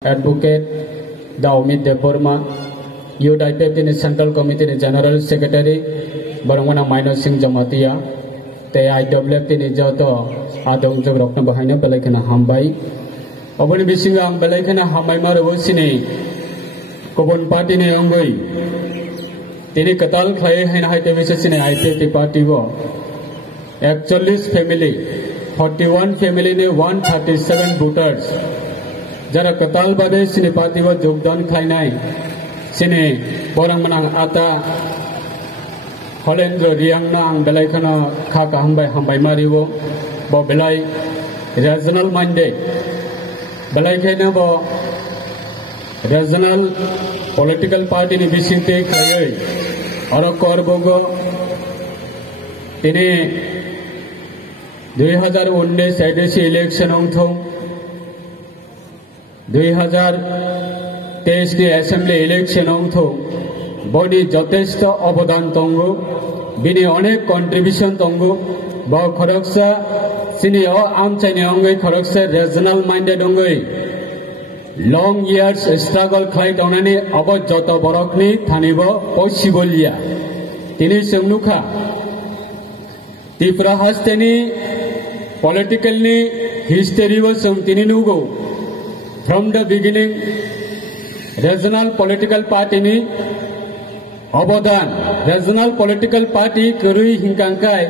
Advocate Daumit Deporma, Youth IPF in Central Committee General Secretary, Barangwana Minor Singh Jamatia, the IWF in Joto, Adong Jogropna behind a Belakana Hambai, Open Bishinga Belakana Hambai Maravosini, Kobon Party Neongui, Tini Katal Clay and High in IPF Party War. Actualist family, 41 family, 137 voters. Jara katal bade sini parti wa jogdan khainai sini borang manang ata Holendro riang nang belai khana kha ka hambai mariwo bo belai regional minded belai khaina bo regional political party ni bisinte khayai aro korbogo tini 2019 ADC election होंगे 2023 की assembly election होंगे body जथेष्ट अवदान तंगो बिनी अनेक contribution तंगो बहु खरकसा सिनी ओ आमचाइने होंगे खरकसा regional minded होंगे long years struggle खाई तंगने अब जत बरकनी थानिबो पॉसिबलिया तिनी संगलुखा तीव्र हस्तेनी political history was something nugo from the beginning regional political party ni अवदान regional political party करुई हिंकांकाय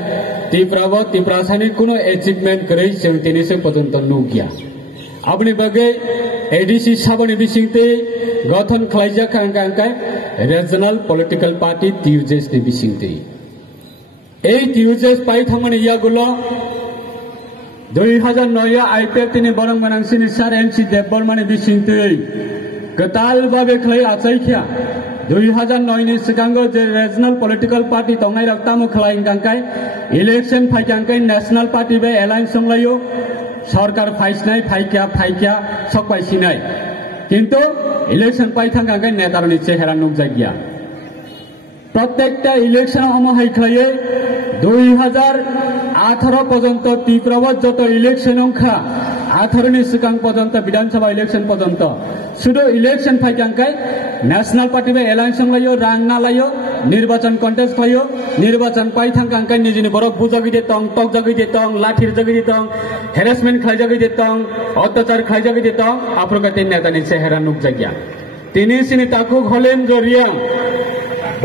तीव्रासनी कुनो achievement करुई संतिनी से पतंतन नुकिया अपने बगे एडीसी साबने बिसिंगते गठन खलाइजा कांकांकाय regional political party TUJS नि बिसिंगते ए TUJS पाई थमने यागुलो 2009 IPF तिने बरंग मनंगसिनी सार MC देवबर्माने बिसिंगते गताल बाबे खलाई आचाइखिया 2009 ने सिगांगो जे रीजनल पॉलिटिकल पार्टी तंगाई रक्तामु खलाई इंगांकाय इलेक्शन फाइकांकाय नेशनल पार्टी बे अलायंस संलायो सरकार फाइसनाय फाइकिया सकपाइसिनाय किंतु इलेक्शन पाइथांगांकाय नेतारनि चेहरा नुकजागिया प्रत्येकटा इलेक्शन अमहाय खलाये 2018 पर्यंत तीव्रवत जत इलेक्शन अंखा 18 नि सिगां पर्यंत विधानसभा इलेक्शन पर्यंत सुदो इलेक्शन फाइकांकाय नेशनल पार्टी बे एलायंस लायो रांगना लायो निर्वाचन कन्टेस्ट लायो निर्वाचन पाइथांकांकाय निजिनि बरक बुजागिदे तंग टक जगिदे तंग लाठिर जगिदे तंग हेरेसमेंट खाइ जगिदे तंग अत्याचार खाइ जगिदे तंग आफ्रोकाते नेतानि चेहरा नुक जागिया तिनि सिनि ताकु घलेम जरिया ब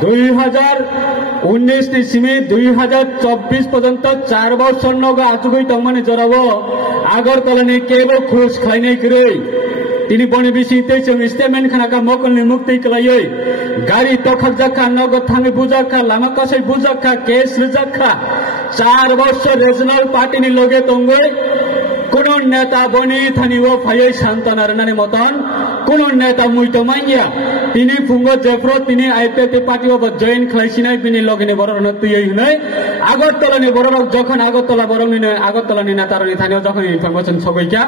2019 नि सिमे 2024 पर्यंत 4 वर्ष नगा आचुगै तंगमाने जरावो आगरतलानि केबो खुस खाइनै गरै तिनी बने बिसिते जों स्टेटमेन्ट खानाका मकलनि मुक्ति कलायै गाड़ी तखक जाखा नगद थाङै बुजाखा लामा कसै बुजाखा केस रुजाखा 4 वर्ष रीजनल पार्टी नि लगे तंगै कुनो नेता बनि थानिवो फायै शान्तना रनानि मतन कुनो नेता मुइतमाइया तिनी फुंगो जेफ्रो तिनी आईपीएफ पार्टी अब जॉइन खलाइसिनाय बिनि लगेने बरन तुयै हुनै आगरतलानि बरक जखन आगरतलानि नेतारनि थानियाव जखन इनफरमेशन सगैया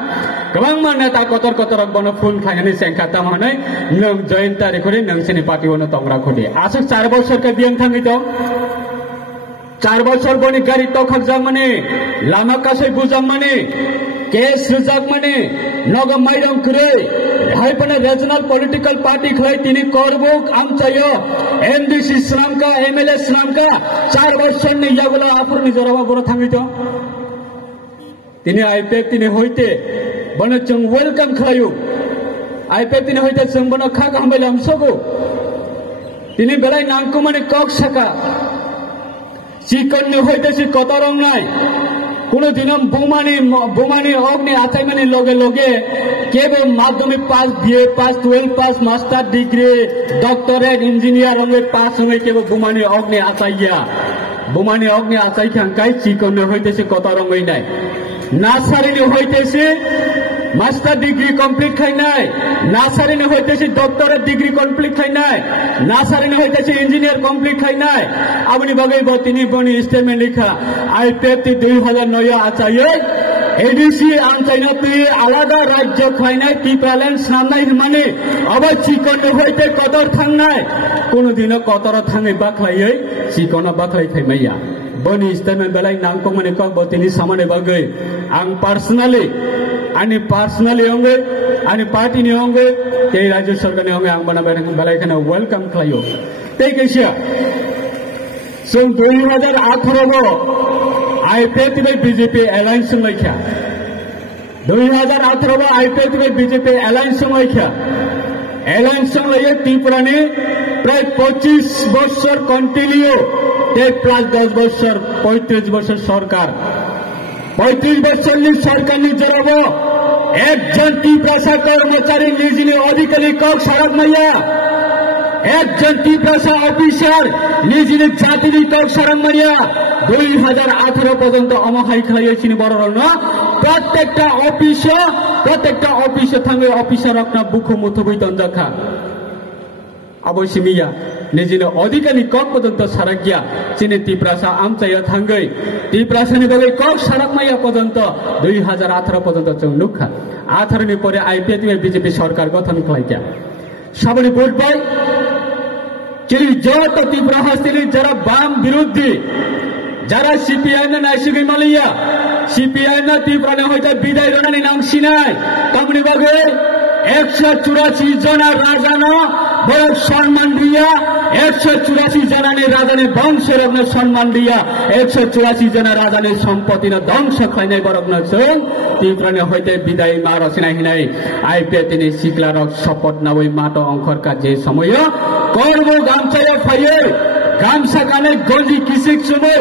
गोबां नेता कतर बन फोन खाइनानै सेंखाता मानै नों जॉइन तारिखरे नोंसिनि पार्टी होनो तंग्रा खोदे आसो 4 वर्ष का बियान थाङै त 4 वर्ष बनि गाड़ी तखक जाग माने लामा कसै बुजाम माने केस रुजाक माने नग माइरं कुरै हाइपने रीजनल पॉलिटिकल पार्टी खलाई तिनी करबुक आमचायो एनडीसी श्रामका एमएलए श्रामका 4 वर्ष ने यागला आफुरनि जरावा बर थाङै त तिनी आईपीएफ तिनी होइते बन जों वेलकम खलायो आईपीएफ तिनी होइते जों बन खाक हमबैलाम सगो तिनी बेलाय नांगको माने कक साका चिकन ने होइते सि कतरं नाय কোনো দিনম বোমানি অগ্নি আচাই মানে লগে কেবল মাধ্যমিক pass BA pass 12 pass master degree doctorate engineer হয়ে পাস হয়ে কেবল বোমানি অগ্নি আচাই খাঙ্কাই চিকন হইতেছে কত রঙই নাই নার্সারিনি হইতেছে মাস্টার ডিগ্রি কমপ্লিট খাই নাই নার্সারিনি হইতেছে ডক্টরেট ডিগ্রি কমপ্লিট খাই নাই নার্সারিনি হইতেছে ইঞ্জিনিয়ার কমপ্লিট খাই নাই আপনি বগৈ তিনি বনি স্টেটমেন্ট লিখা आईपीएफ 2009 आचायो एडीसी आमचाइना तुई आलादा राज्य खाइनाय पिपालेन सामनाय माने अब चिकन होइते कदर थांनाय कोनो दिन कतर थाङै बाख्लायै चिकन बाख्लाय खाइमाया बनि स्टेटमेन्ट बेलाय नांगको माने कक बतिनि सामाने बगै आं पर्सनली होंगे ani party ni hongge tei rajya sarkar ni hongge ang bana belai khana welcome khlaio tei kaisia जों 2018 mo IPF bai BJP alliance laikha 2018 mo IPF bai BJP alliance laikha alliance laye Tripura ni প্রায় 25 বছর continue take plus 10 বছর 35 বছর সরকার 35 বছর সরকার নি জরাবো একজন ত্রিপ্রাসা কর্মচারী নিজে অধিকারী কক সড়ক মাইয়া একজন ত্রিপ্রাসা অফিসার নিজে জাতির কক সড়ক মাইয়া 2018 পর্যন্ত অমহাই খাইয়েছেন বড় না প্রত্যেকটা অফিসে থাঙ্গে অফিসার আপনার বুকু মুথবই তঞ্জাখা अवश्य मिया निजिनो अधिकारी कक पर्यंत सारा गया चिने ত্রিপ্রাসা आमचाया थांगै ত্রিপ্রাসাनि बगै कक साराक माया पर्यंत 2018 पर्यंत जों नुखा 18 नि परे आईपीएफ बीजेपी सरकार गठन खालाइया सबनि बुझबाय चिनि जत ত্রিপুরা हास्तिनि जरा बाम विरोधी जरा सीपीआई ना नाइसिगै मालिया सीपीआई ना ত্রিপুরা ने होइता बिदाय रनानि नांसिनाय तमनि बगै 184 जना राजानो बड़ा सम्मान दिया 184 जना ने राजा ने वंश रत्न सम्मान दिया 184 जना राजा ने सम्पत्ति न ध्वंस खाइनाय बरग्न छौ ত্রিপুরা ने होइते बिदाय मा रचना हिनाय आईपीएफ ने सिक्ला रक शपथ नवै माटो अंखर का जे समय कर्म गामचाया फाये गामसा काने गंजी किसिक समय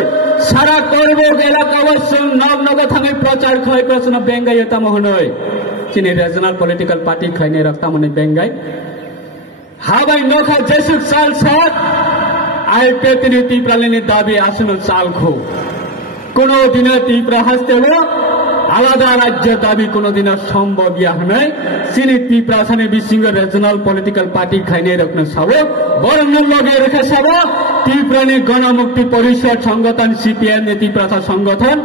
सारा कर्म गेला कावस नग नग थाङै प्रचार खय प्रश्न बेंगाय तम हनय चिनि रिजनल पॉलिटिकल पार्टी खाइने रक्ता मने बेंगाय हाबाय नखा जेसुक साल सात आईपीएफ नि ত্রিপুরাनि दाबी आसनो सालखौ कोनो दिन ত্রিপুরা हास्तेलो आलादा राज्य दाबी कोनो दिन सम्भव या हनै चिनि ত্রিপুরাसानि बिसिंग रिजनल पॉलिटिकल पार्टी खाइने रक्न साबो बरन लगे रेखा साबो ত্রিপুরাनि गणमुक्ति परिषद संगठन सीपीएम ने ত্রিপুরা संगठन